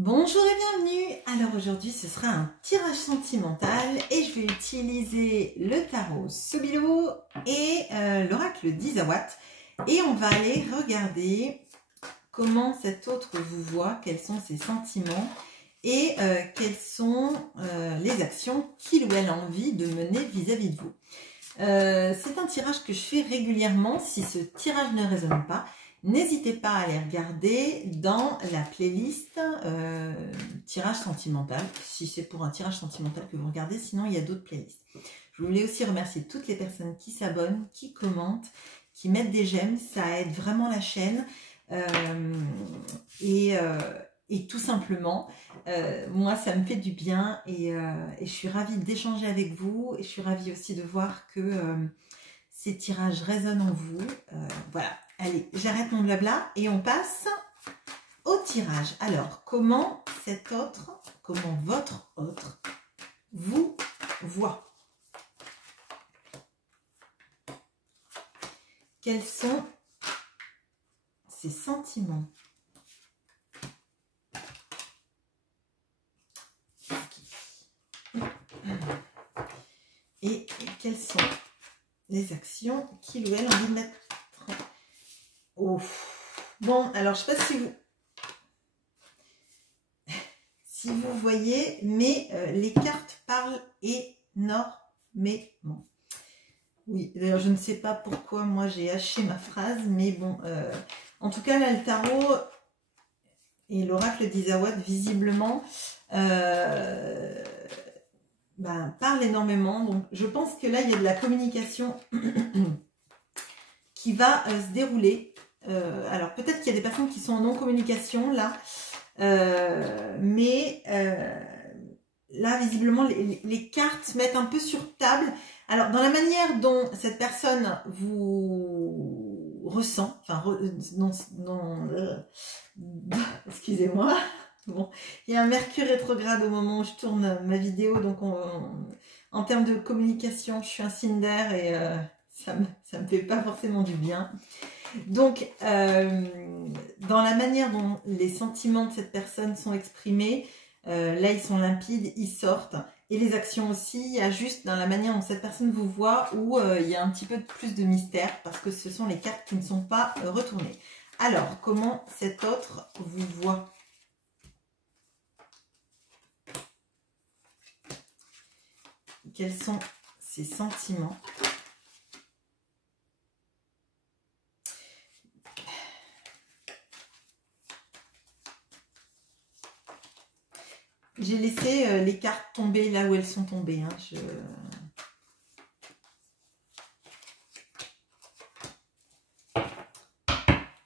Bonjour et bienvenue. Alors aujourd'hui ce sera un tirage sentimental et je vais utiliser le tarot Sobilo et l'oracle d'Isawat et on va aller regarder comment cet autre vous voit, quels sont ses sentiments et quelles sont les actions qu'il ou elle a envie de mener vis-à-vis de vous. C'est un tirage que je fais régulièrement. Si ce tirage ne résonne pas, n'hésitez pas à aller regarder dans la playlist tirage sentimental, si c'est pour un tirage sentimental que vous regardez, sinon il y a d'autres playlists. Je voulais aussi remercier toutes les personnes qui s'abonnent, qui commentent, qui mettent des j'aime, ça aide vraiment la chaîne. Et tout simplement, moi ça me fait du bien et je suis ravie d'échanger avec vous et je suis ravie aussi de voir que ces tirages résonnent en vous. Voilà, allez, j'arrête mon blabla et on passe au tirage. Alors, comment votre autre vous voit? Quels sont ses sentiments? Et quelles sont les actions qu'il ou elle a envie de mettre? Oh. Bon, alors je ne sais pas si vous voyez, mais les cartes parlent énormément. Oui, d'ailleurs je ne sais pas pourquoi moi j'ai haché ma phrase, mais bon, en tout cas là le tarot et l'oracle d'Isawat visiblement parle énormément. Donc je pense que là il y a de la communication qui va se dérouler. Alors peut-être qu'il y a des personnes qui sont en non-communication là, mais là visiblement les cartes mettent un peu sur table. Alors dans la manière dont cette personne vous ressent, enfin excusez-moi. Bon, il y a un Mercure rétrograde au moment où je tourne ma vidéo, donc en termes de communication, je suis un signe d'air et ça me fait pas forcément du bien. Donc, dans la manière dont les sentiments de cette personne sont exprimés, là ils sont limpides, ils sortent. Et les actions aussi, il y a juste dans la manière dont cette personne vous voit où il y a un petit peu plus de mystère parce que ce sont les cartes qui ne sont pas retournées. Alors, comment cet autre vous voit ? Quels sont ses sentiments? J'ai laissé les cartes tomber là où elles sont tombées. Hein.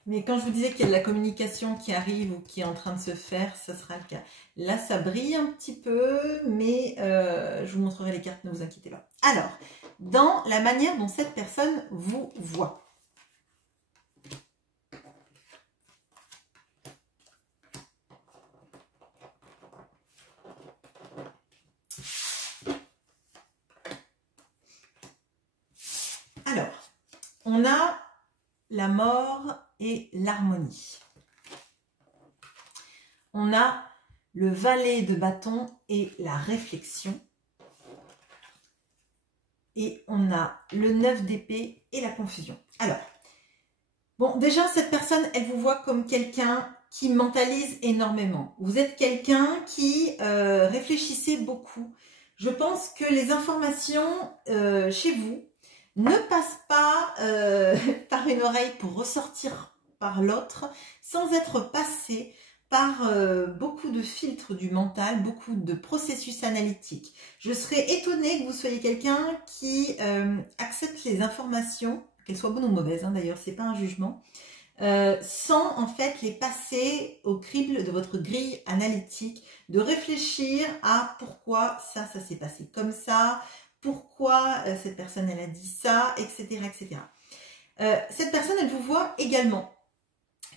Mais quand je vous disais qu'il y a de la communication qui arrive ou qui est en train de se faire, ça sera le cas. Là, ça brille un petit peu, mais je vous montrerai les cartes, ne vous inquiétez pas. Alors, dans la manière dont cette personne vous voit. Alors, on a la mort et l'harmonie. On a le valet de bâton et la réflexion. Et on a le 9 d'épée et la confusion. Alors, bon, déjà, cette personne, elle vous voit comme quelqu'un qui mentalise énormément. Vous êtes quelqu'un qui réfléchissez beaucoup. Je pense que les informations chez vous ne passent pas par une oreille pour ressortir par l'autre, sans être passées par beaucoup de filtres du mental, beaucoup de processus analytiques. Je serais étonnée que vous soyez quelqu'un qui accepte les informations, qu'elles soient bonnes ou mauvaises, hein, d'ailleurs, c'est pas un jugement, sans en fait les passer au crible de votre grille analytique, de réfléchir à pourquoi ça s'est passé comme ça, pourquoi cette personne elle a dit ça, etc. etc. Cette personne elle vous voit également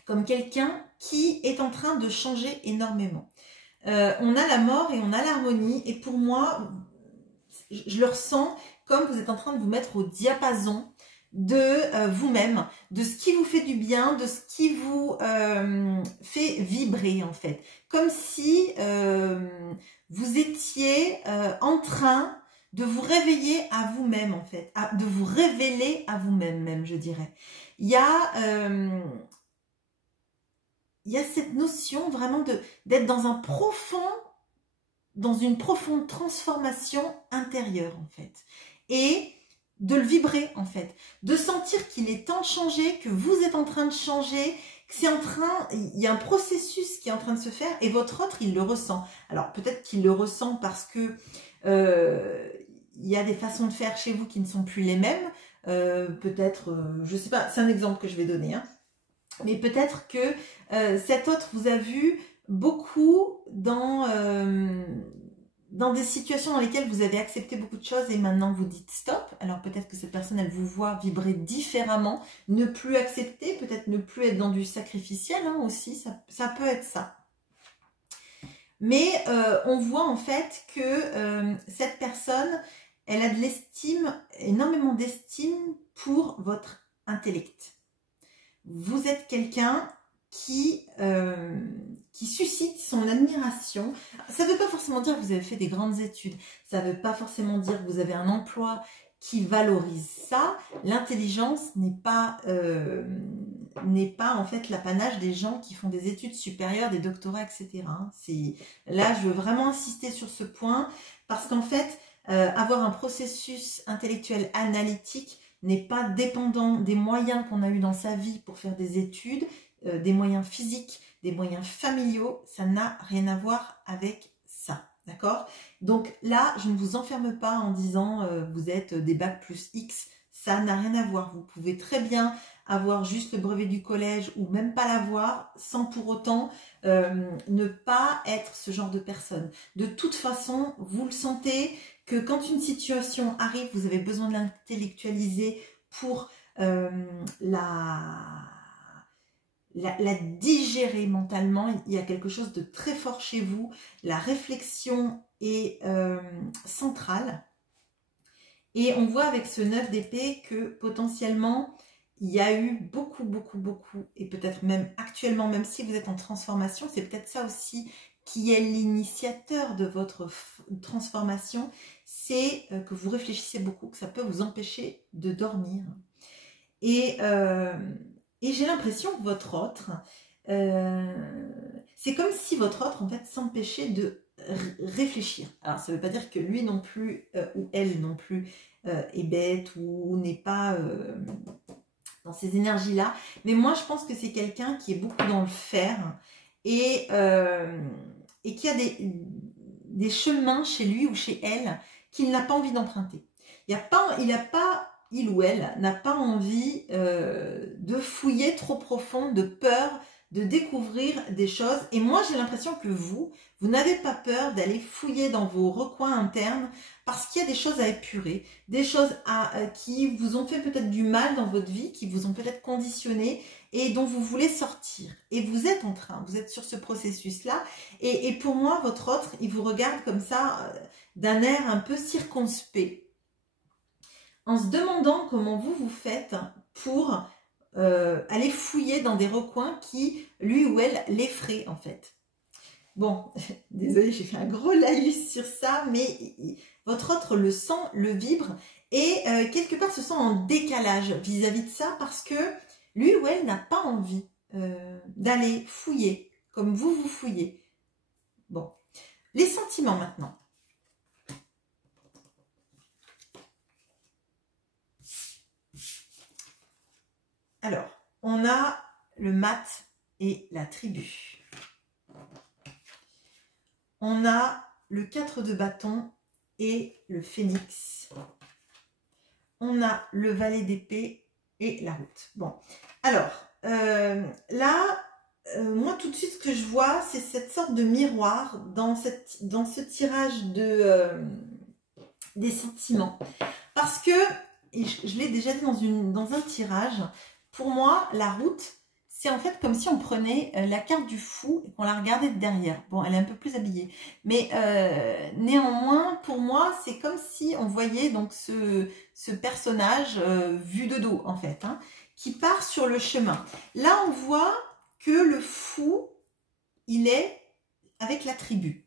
comme quelqu'un qui est en train de changer énormément. On a la mort et on a l'harmonie et pour moi, je le ressens comme vous êtes en train de vous mettre au diapason de vous-même, de ce qui vous fait du bien, de ce qui vous fait vibrer en fait. Comme si vous étiez en train de vous réveiller à vous-même en fait, de vous révéler à vous-même même, je dirais. Il y a cette notion vraiment d'être dans une profonde transformation intérieure en fait. Et de le vibrer en fait. De sentir qu'il est temps de changer, que vous êtes en train de changer, que il y a un processus qui est en train de se faire et votre autre, il le ressent. Alors peut-être qu'il le ressent parce que il y a des façons de faire chez vous qui ne sont plus les mêmes. Peut-être, je sais pas, c'est un exemple que je vais donner, hein. Mais peut-être que cet autre vous a vu beaucoup dans des situations dans lesquelles vous avez accepté beaucoup de choses et maintenant vous dites stop. Alors peut-être que cette personne, elle vous voit vibrer différemment, ne plus accepter, peut-être ne plus être dans du sacrificiel, hein, aussi, ça peut être ça. Mais on voit en fait que cette personne, elle a de l'estime, énormément d'estime pour votre intellect. Vous êtes quelqu'un qui suscite son admiration. Ça ne veut pas forcément dire que vous avez fait des grandes études. Ça ne veut pas forcément dire que vous avez un emploi qui valorise ça. L'intelligence n'est pas en fait l'apanage des gens qui font des études supérieures, des doctorats, etc. Là, je veux vraiment insister sur ce point parce qu'en fait, avoir un processus intellectuel analytique n'est pas dépendant des moyens qu'on a eu dans sa vie pour faire des études, des moyens physiques, des moyens familiaux, ça n'a rien à voir avec ça, d'accord? Donc là, je ne vous enferme pas en disant vous êtes des bacs plus X, ça n'a rien à voir. Vous pouvez très bien avoir juste le brevet du collège ou même pas l'avoir sans pour autant ne pas être ce genre de personne. De toute façon, vous le sentez que quand une situation arrive, vous avez besoin de l'intellectualiser pour la digérer mentalement. Il y a quelque chose de très fort chez vous. La réflexion est centrale. Et on voit avec ce 9 d'épée que potentiellement, il y a eu beaucoup, et peut-être même actuellement, même si vous êtes en transformation, c'est peut-être ça aussi qui est l'initiateur de votre transformation, c'est que vous réfléchissez beaucoup, que ça peut vous empêcher de dormir. Et j'ai l'impression que votre autre, c'est comme si votre autre, en fait, s'empêchait de réfléchir. Alors, ça ne veut pas dire que lui non plus, ou elle non plus, est bête ou n'est pas dans ces énergies-là. Mais moi, je pense que c'est quelqu'un qui est beaucoup dans le faire et qui a des chemins chez lui ou chez elle qu'il n'a pas envie d'emprunter. Il ou elle n'a pas envie de fouiller trop profond, de peur de découvrir des choses. Et moi, j'ai l'impression que vous n'avez pas peur d'aller fouiller dans vos recoins internes parce qu'il y a des choses à épurer, des choses qui vous ont fait peut-être du mal dans votre vie, qui vous ont peut-être conditionné et dont vous voulez sortir. Et vous êtes vous êtes sur ce processus-là. Et pour moi, votre autre, il vous regarde comme ça, d'un air un peu circonspect, en se demandant comment vous faites pour aller fouiller dans des recoins qui, lui ou elle, l'effraient en fait. Bon, désolée, j'ai fait un gros laïus sur ça, mais votre autre le sent, le vibre, et quelque part se sent en décalage vis-à-vis de ça, parce que lui ou elle n'a pas envie d'aller fouiller, comme vous fouillez. Bon, les sentiments maintenant. Alors, on a le mat et la tribu. On a le 4 de bâton et le phénix. On a le valet d'épée et la route. Bon, alors, là, moi tout de suite ce que je vois, c'est cette sorte de miroir dans ce tirage des sentiments. Parce que, et je l'ai déjà dit dans un tirage, pour moi, la route, c'est en fait comme si on prenait la carte du fou et qu'on la regardait de derrière. Bon, elle est un peu plus habillée. Mais néanmoins, pour moi, c'est comme si on voyait donc ce personnage vu de dos, en fait, hein, qui part sur le chemin. Là, on voit que le fou, il est avec la tribu.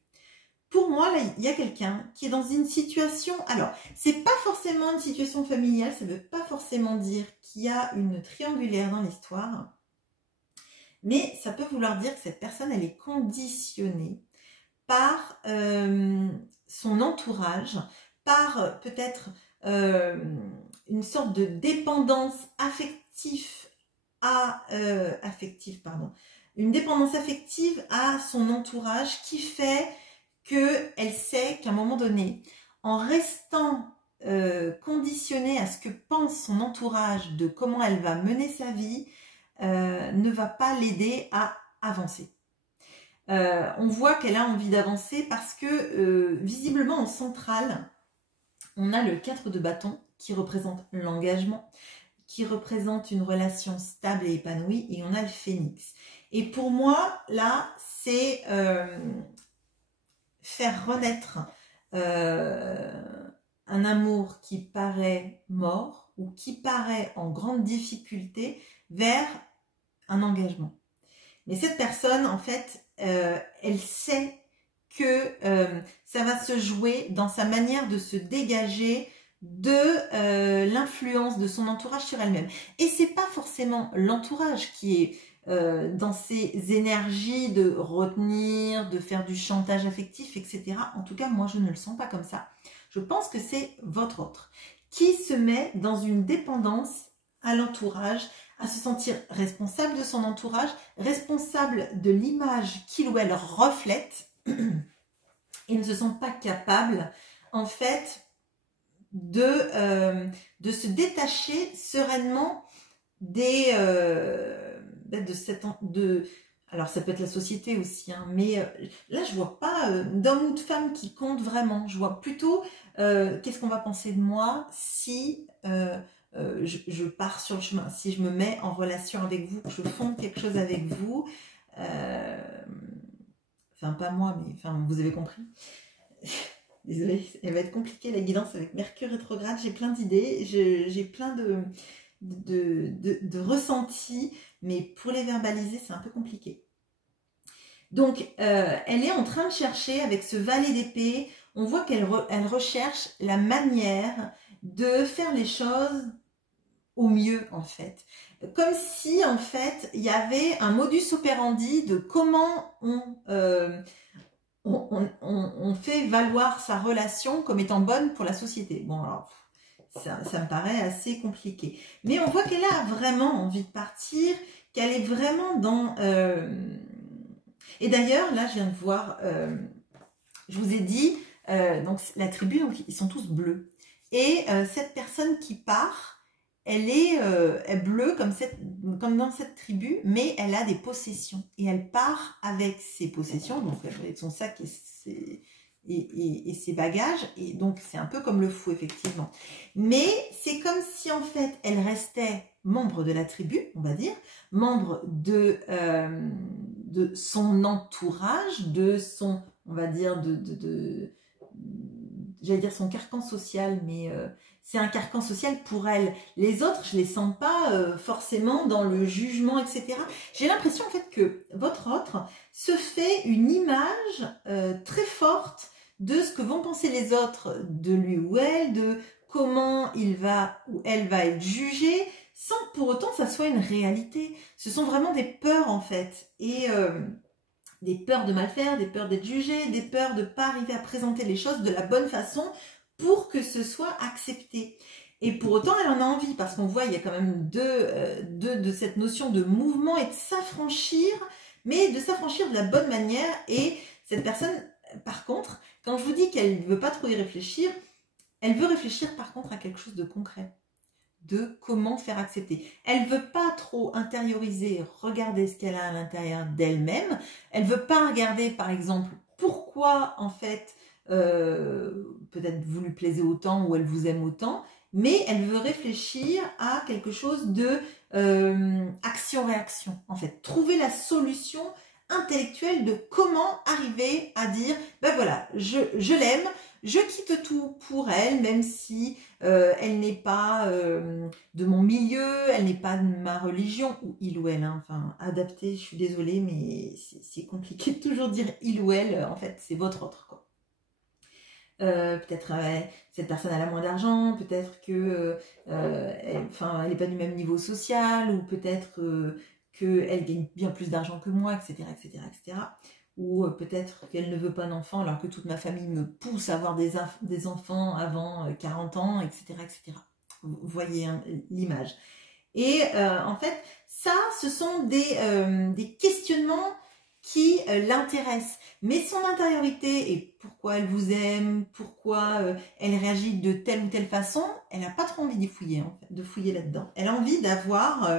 Pour moi, là, il y a quelqu'un qui est dans une situation... Alors, c'est pas forcément une situation familiale, ça ne veut pas forcément dire qu'il y a une triangulaire dans l'histoire, mais ça peut vouloir dire que cette personne, elle est conditionnée par son entourage, par peut-être une sorte de dépendance une dépendance affective à son entourage qui fait qu'elle sait qu'à un moment donné, en restant conditionnée à ce que pense son entourage de comment elle va mener sa vie, ne va pas l'aider à avancer. On voit qu'elle a envie d'avancer parce que visiblement en centrale, on a le 4 de bâton qui représente l'engagement, qui représente une relation stable et épanouie, et on a le phénix. Et pour moi, là, c'est faire renaître un amour qui paraît mort ou qui paraît en grande difficulté vers un engagement. Mais cette personne, en fait, elle sait que ça va se jouer dans sa manière de se dégager de l'influence de son entourage sur elle-même. Et c'est pas forcément l'entourage qui est dans ses énergies de retenir, de faire du chantage affectif, etc. En tout cas, moi, je ne le sens pas comme ça. Je pense que c'est votre autre qui se met dans une dépendance à l'entourage, à se sentir responsable de son entourage, responsable de l'image qu'il ou elle reflète et ne se sent pas capable, en fait, de se détacher sereinement alors ça peut être la société aussi, hein, mais là je vois pas d'homme ou de femme qui compte vraiment. Je vois plutôt qu'est-ce qu'on va penser de moi si je pars sur le chemin, si je me mets en relation avec vous, que je fonde quelque chose avec vous. Enfin pas moi, mais enfin vous avez compris. Désolée, elle va être compliquée la guidance avec Mercure rétrograde. J'ai plein d'idées, j'ai plein de ressentis, mais pour les verbaliser, c'est un peu compliqué. Donc, elle est en train de chercher avec ce valet d'épée. On voit qu'elle recherche la manière de faire les choses au mieux, en fait. Comme si, en fait, il y avait un modus operandi de comment on fait valoir sa relation comme étant bonne pour la société. Bon, alors, ça me paraît assez compliqué. Mais on voit qu'elle a vraiment envie de partir, qu'elle est vraiment dans... Et d'ailleurs, là, je viens de voir, je vous ai dit, donc la tribu, donc, ils sont tous bleus. Et cette personne qui part, elle est bleue comme dans cette tribu, mais elle a des possessions. Et elle part avec ses possessions, donc avec son sac et ses bagages. Et donc, c'est un peu comme le fou, effectivement. Mais c'est comme si, en fait, elle restait membre de la tribu, on va dire, membre de son entourage, de son, on va dire, j'allais dire son carcan social, mais c'est un carcan social pour elle. Les autres, je les sens pas forcément dans le jugement, etc. J'ai l'impression en fait que votre autre se fait une image très forte de ce que vont penser les autres de lui ou elle, de comment il va ou elle va être jugée, sans pour autant que ça soit une réalité. Ce sont vraiment des peurs en fait, et des peurs de mal faire, des peurs d'être jugé, des peurs de ne pas arriver à présenter les choses de la bonne façon pour que ce soit accepté. Et pour autant, elle en a envie, parce qu'on voit, il y a quand même de cette notion de mouvement et de s'affranchir, mais de s'affranchir de la bonne manière. Et cette personne, par contre, quand je vous dis qu'elle ne veut pas trop y réfléchir, elle veut réfléchir par contre à quelque chose de concret, de comment faire accepter. Elle ne veut pas trop intérioriser, regarder ce qu'elle a à l'intérieur d'elle-même. Elle ne veut pas regarder, par exemple, pourquoi, en fait, peut-être vous lui plaisez autant ou elle vous aime autant, mais elle veut réfléchir à quelque chose de action-réaction, en fait. Trouver la solution intellectuelle de comment arriver à dire, ben voilà, je l'aime, je quitte tout pour elle, même si elle n'est pas de mon milieu, elle n'est pas de ma religion, ou il ou elle, hein, enfin, adapté, je suis désolée, mais c'est compliqué de toujours dire il ou elle, en fait, c'est votre autre, quoi. Peut-être cette personne a moins d'argent, peut-être que elle n'est pas du même niveau social, ou peut-être qu'elle gagne bien plus d'argent que moi, etc., etc., etc. Ou peut-être qu'elle ne veut pas d'enfants alors que toute ma famille me pousse à avoir des enfants avant 40 ans, etc., etc. Vous voyez hein, l'image. Et en fait, ça, ce sont des questionnements qui l'intéressent. Mais son intériorité et pourquoi elle vous aime, pourquoi elle réagit de telle ou telle façon, elle n'a pas trop envie d'y fouiller, en fait, de fouiller là-dedans. Elle a envie d'avoir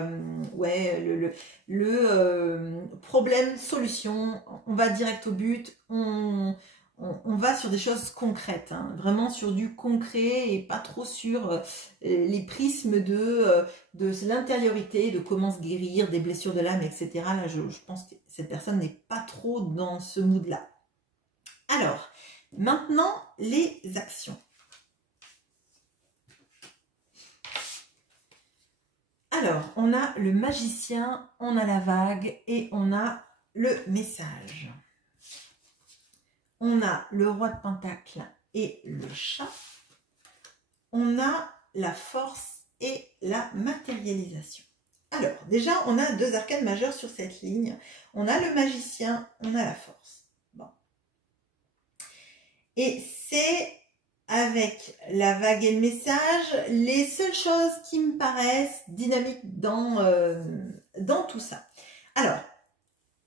le problème-solution, on va direct au but, on va sur des choses concrètes, hein, vraiment sur du concret et pas trop sur les prismes de l'intériorité, de comment se guérir des blessures de l'âme, etc. Là, je pense que cette personne n'est pas trop dans ce mood-là. Alors, maintenant, les actions. Alors, on a le magicien, on a la vague et on a le message. On a le roi de Pentacle et le chat. On a la force et la matérialisation. Alors, déjà, on a deux arcanes majeurs sur cette ligne. On a le magicien, on a la force. Bon. Et c'est avec la vague et le message les seules choses qui me paraissent dynamiques dans tout ça. Alors,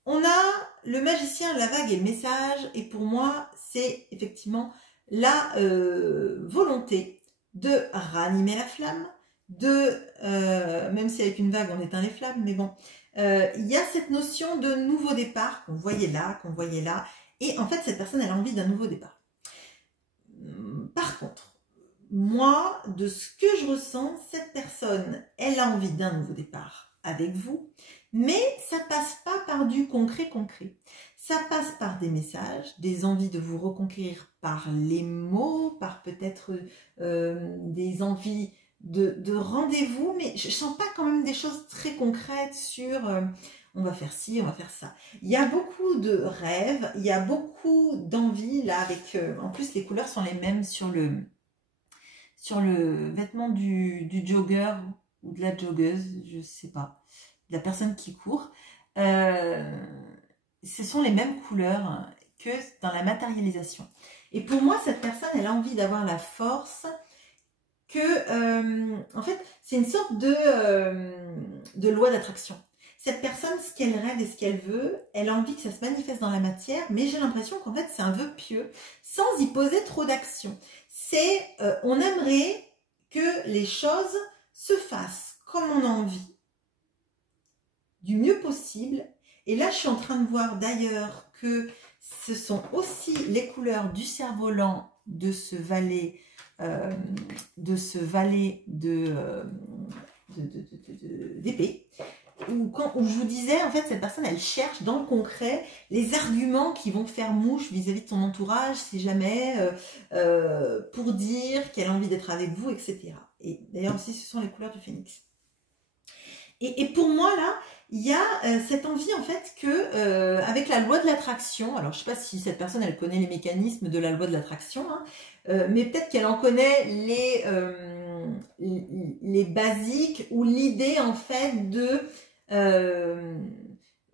on a le magicien, la vague et le message. Et pour moi, c'est effectivement la volonté de ranimer la flamme, même si avec une vague on éteint les flammes, mais bon, il y a cette notion de nouveau départ qu'on voyait là, et en fait cette personne elle a envie d'un nouveau départ. Par contre, moi, de ce que je ressens, cette personne, elle a envie d'un nouveau départ avec vous, mais ça passe pas par du concret. Ça passe par des messages, des envies de vous reconquérir par les mots, par peut-être des envies de rendez-vous, mais je sens pas quand même des choses très concrètes sur on va faire ci, on va faire ça. Il y a beaucoup de rêves, il y a beaucoup d'envies là avec en plus les couleurs sont les mêmes sur le vêtement du jogger ou de la joggeuse, je sais pas, de la personne qui court. Ce sont les mêmes couleurs que dans la matérialisation. Et pour moi, cette personne, elle a envie d'avoir la force que, en fait, c'est une sorte de loi d'attraction. Cette personne, ce qu'elle rêve et ce qu'elle veut, elle a envie que ça se manifeste dans la matière, mais j'ai l'impression qu'en fait, c'est un vœu pieux, sans y poser trop d'action. C'est, on aimerait que les choses se fassent comme on a envie, du mieux possible. Et là, je suis en train de voir d'ailleurs que ce sont aussi les couleurs du cerf-volant de ce valet, d'épée. Où je vous disais, en fait, cette personne, elle cherche dans le concret les arguments qui vont faire mouche vis-à-vis de son entourage, si jamais, pour dire qu'elle a envie d'être avec vous, etc. Et d'ailleurs aussi, ce sont les couleurs du phénix. Et pour moi, là, il y a cette envie, en fait, que avec la loi de l'attraction, alors je ne sais pas si cette personne, elle connaît les mécanismes de la loi de l'attraction, hein, mais peut-être qu'elle en connaît les basiques ou l'idée, en fait, de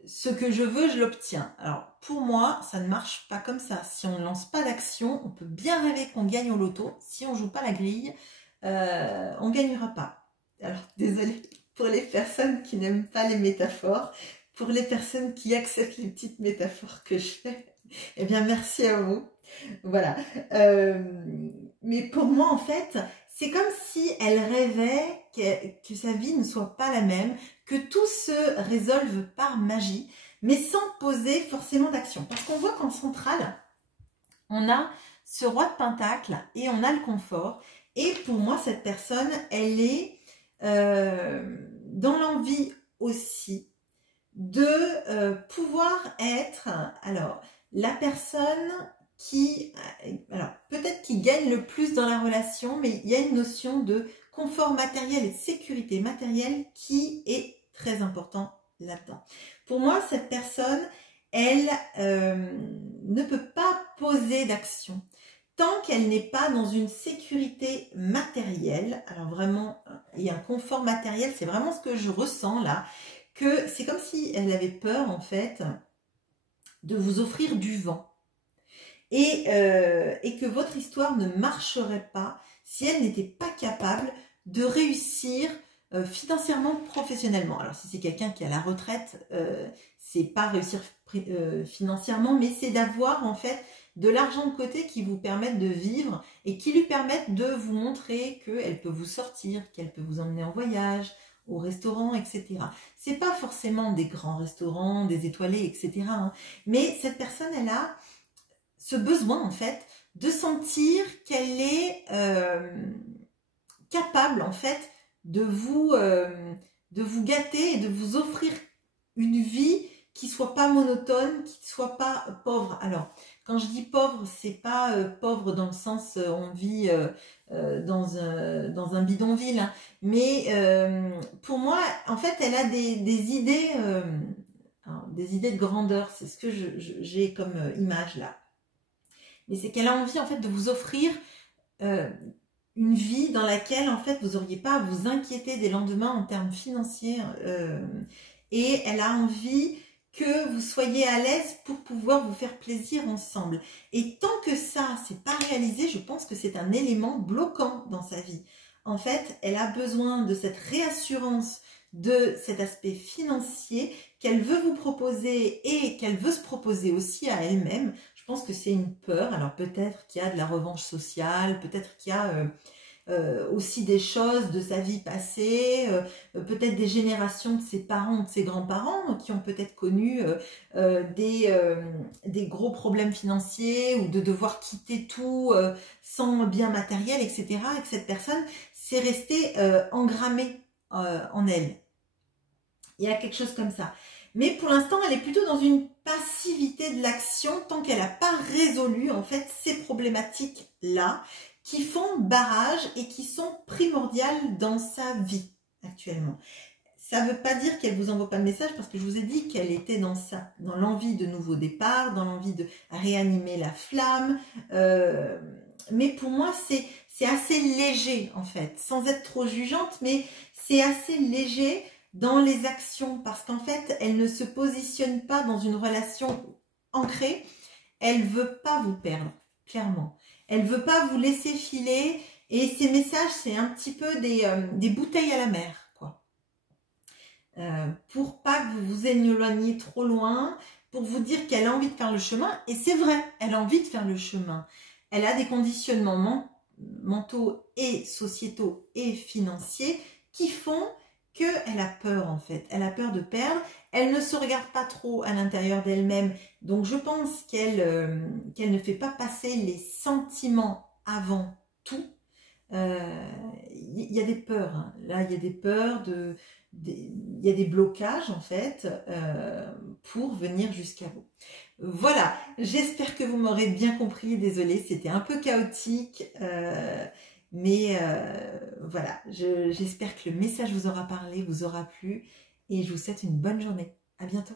ce que je veux, je l'obtiens. Alors, pour moi, ça ne marche pas comme ça. Si on ne lance pas d'action, on peut bien rêver qu'on gagne au loto. Si on ne joue pas la grille, on ne gagnera pas. Alors, désolée pour les personnes qui n'aiment pas les métaphores, pour les personnes qui acceptent les petites métaphores que je fais, eh bien, merci à vous. Voilà. Mais pour moi, en fait, c'est comme si elle rêvait que sa vie ne soit pas la même, que tout se résolve par magie, mais sans poser forcément d'action. Parce qu'on voit qu'en centrale, on a ce roi de pentacle et on a le confort. Et pour moi, cette personne, elle est dans l'envie aussi de pouvoir être, alors, la personne qui, alors, peut-être qui gagne le plus dans la relation, mais il y a une notion de confort matériel et de sécurité matérielle qui est très important là-dedans. Pour moi, cette personne, elle ne peut pas poser d'action tant qu'elle n'est pas dans une sécurité matérielle. Alors vraiment, il y a un confort matériel, c'est vraiment ce que je ressens là, que c'est comme si elle avait peur en fait de vous offrir du vent et que votre histoire ne marcherait pas si elle n'était pas capable de réussir financièrement, professionnellement. Alors si c'est quelqu'un qui est à la retraite, c'est pas réussir financièrement, mais c'est d'avoir en fait de l'argent de côté qui vous permettent de vivre et qui lui permettent de vous montrer qu'elle peut vous sortir, qu'elle peut vous emmener en voyage, au restaurant, etc. C'est pas forcément des grands restaurants, des étoilés, etc. hein. Mais cette personne, elle a ce besoin en fait de sentir qu'elle est capable en fait de vous gâter et de vous offrir une vie qui soit pas monotone, qui soit pas pauvre. Alors, quand je dis pauvre, c'est pas pauvre dans le sens on vit dans un bidonville, hein. Mais pour moi, en fait, elle a des idées, des idées de grandeur. C'est ce que j'ai comme image là. Mais c'est qu'elle a envie en fait de vous offrir une vie dans laquelle en fait vous n'auriez pas à vous inquiéter des lendemains en termes financiers et elle a envie que vous soyez à l'aise pour pouvoir vous faire plaisir ensemble. Et tant que ça c'est pas réalisé, je pense que c'est un élément bloquant dans sa vie. En fait, elle a besoin de cette réassurance de cet aspect financier qu'elle veut vous proposer et qu'elle veut se proposer aussi à elle-même. Je pense que c'est une peur. Alors peut-être qu'il y a de la revanche sociale, peut-être qu'il y a aussi des choses de sa vie passée, peut-être des générations de ses parents, de ses grands-parents qui ont peut-être connu des gros problèmes financiers ou de devoir quitter tout sans bien matériel, etc. Et que cette personne s'est restée engrammée en elle. Il y a quelque chose comme ça. Mais pour l'instant, elle est plutôt dans une passivité de l'action tant qu'elle n'a pas résolu en fait ces problématiques-là qui font barrage et qui sont primordiales dans sa vie actuellement. Ça ne veut pas dire qu'elle ne vous envoie pas de message parce que je vous ai dit qu'elle était dans ça, dans l'envie de nouveau départ, dans l'envie de réanimer la flamme. Mais pour moi, c'est assez léger en fait, sans être trop jugeante, mais c'est assez léger dans les actions parce qu'en fait, elle ne se positionne pas dans une relation ancrée. Elle veut pas vous perdre, clairement. Elle veut pas vous laisser filer et ces messages, c'est un petit peu des bouteilles à la mer, quoi. Pour pas que vous vous éloigniez trop loin, pour vous dire qu'elle a envie de faire le chemin. Et c'est vrai, elle a envie de faire le chemin. Elle a des conditionnements mentaux et sociétaux et financiers qui font qu'elle a peur en fait, elle a peur de perdre, elle ne se regarde pas trop à l'intérieur d'elle-même, donc je pense qu'elle ne fait pas passer les sentiments avant tout. Il y a des peurs, hein. Là il y a des peurs, il y a des blocages en fait pour venir jusqu'à vous. Voilà, j'espère que vous m'aurez bien compris, désolée, c'était un peu chaotique. Mais voilà, j'espère que le message vous aura parlé, vous aura plu et je vous souhaite une bonne journée. À bientôt.